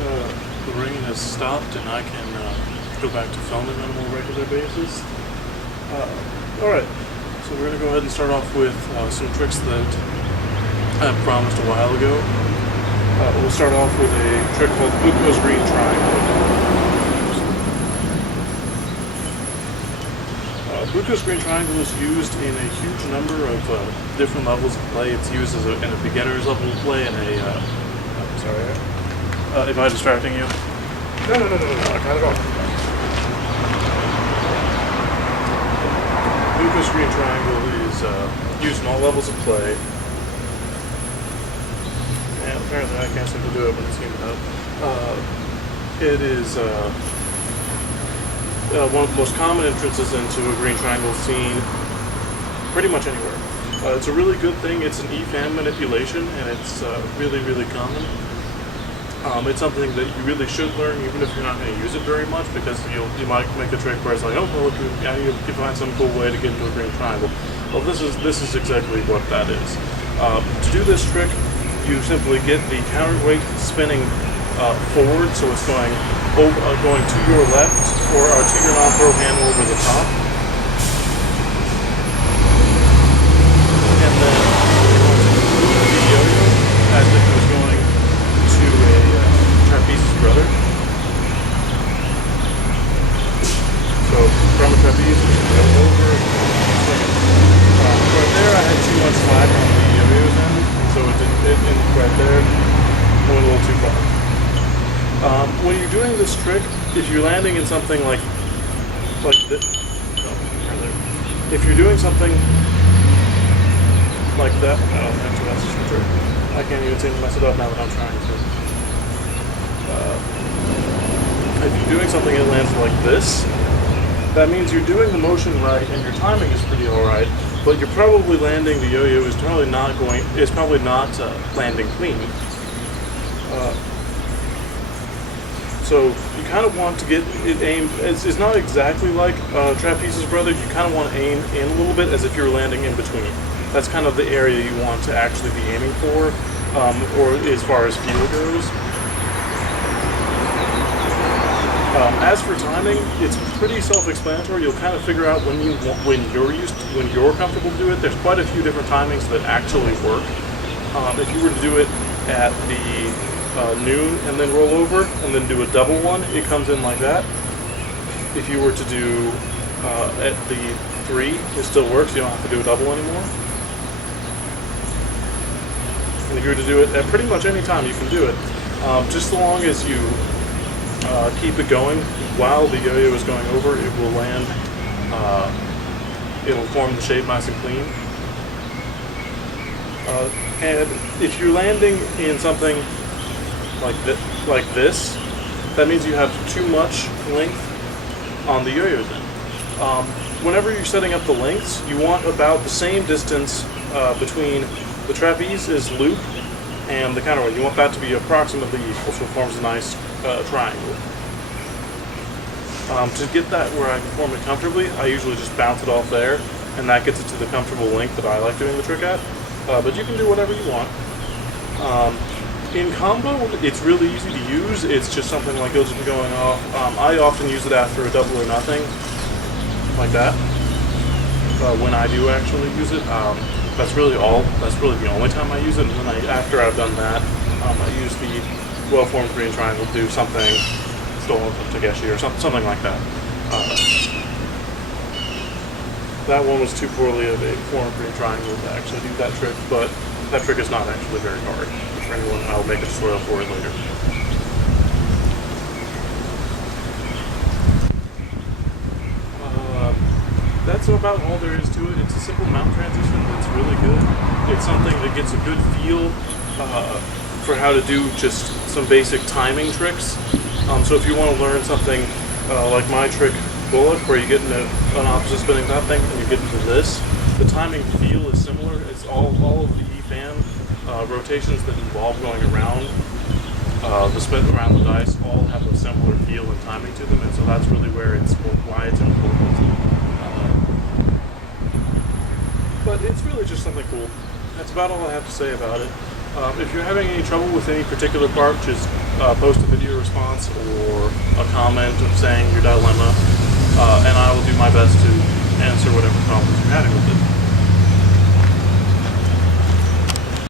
the rain has stopped and I can go back to filming on a more regular basis. Alright, so we're going to go ahead and start off with some tricks that I promised a while ago. We'll start off with a trick called buko's green triangle. Buko's green triangle is used in a huge number of different levels of play. It's used as in a beginner's level of play and a... I'm sorry, am I distracting you? No, not at all. Buko's green triangle is used in all levels of play. And apparently I can't seem to do it when it's heated up. It is one of the most common entrances into a green triangle scene pretty much anywhere. It's a really good thing. It's an E-fan manipulation, and it's really, really common. It's something that you really should learn, even if you're not going to use it very much, because you might make a trick where it's like, oh, well, you can find some cool way to get into a green triangle. Well, this is exactly what that is. To do this trick, you simply get the counterweight spinning forward, so it's going to your left or to your non-throw handle over the top, and then the yo-yo as if it was going to a trapeze's brother. So from a trapeze, we should go over. Right there, I had too much slack on the yo-yo's end, so it right there went a little too far. When you're doing this trick, if you're landing in something like this, if you're doing something like that, actually that's just the trick. I can't even seem to mess it up now that I'm trying to. If you're doing something that lands like this, that means you're doing the motion right and your timing is pretty alright, but you're probably landing the yo-yo is probably not landing clean. So you kind of want to get it aimed. It's not exactly like trapeze's brother. You kind of want to aim in a little bit as if you're landing in between. That's kind of the area you want to actually be aiming for, or as far as feel goes. As for timing, it's pretty self-explanatory. You'll kind of figure out when you're comfortable to do it. There's quite a few different timings that actually work. If you were to do it at the noon and then roll over and then do a double one, it comes in like that. If you were to do at the 3, it still works. You don't have to do a double anymore. And if you were to do it at pretty much any time, you can do it. Just so long as you keep it going while the yo-yo is going over, it will land. It'll form the shape nice and clean. And if you're landing in something like this, that means you have too much length on the yo-yo's end. Whenever you're setting up the lengths, you want about the same distance between the trapeze's loop and the counterweight. You want that to be approximately equal, so it forms a nice triangle. To get that where I can form it comfortably, I usually just bounce it off there, and that gets it to the comfortable length that I like doing the trick at. But you can do whatever you want. In combo, it's really easy to use. It's just something like it'll just be going off. I often use it after a double or nothing, like that. When I do actually use it, that's really the only time I use it. And then after I've done that, I use the well-formed green triangle to do something stolen from Takeshi or something like that. That one was too poorly of a formed green triangle to actually do that trick, but that trick is not actually very hard. For anyone, I'll make a tutorial for it later. That's about all there is to it. It's a simple mount transition that's really good. It's something that gets a good feel for how to do just some basic timing tricks. So if you want to learn something like my trick, bullet, where you get into an opposite spinning top thing and you get into this, the timing feel is similar. It's all of the E-fan rotations that involve going around the spin around the dice all have a similar feel and timing to them, and so that's really why it's important. But it's really just something cool. That's about all I have to say about it. If you're having any trouble with any particular part, just post a video response or a comment of saying your dilemma, and I will do my best to answer whatever problems you're having with it.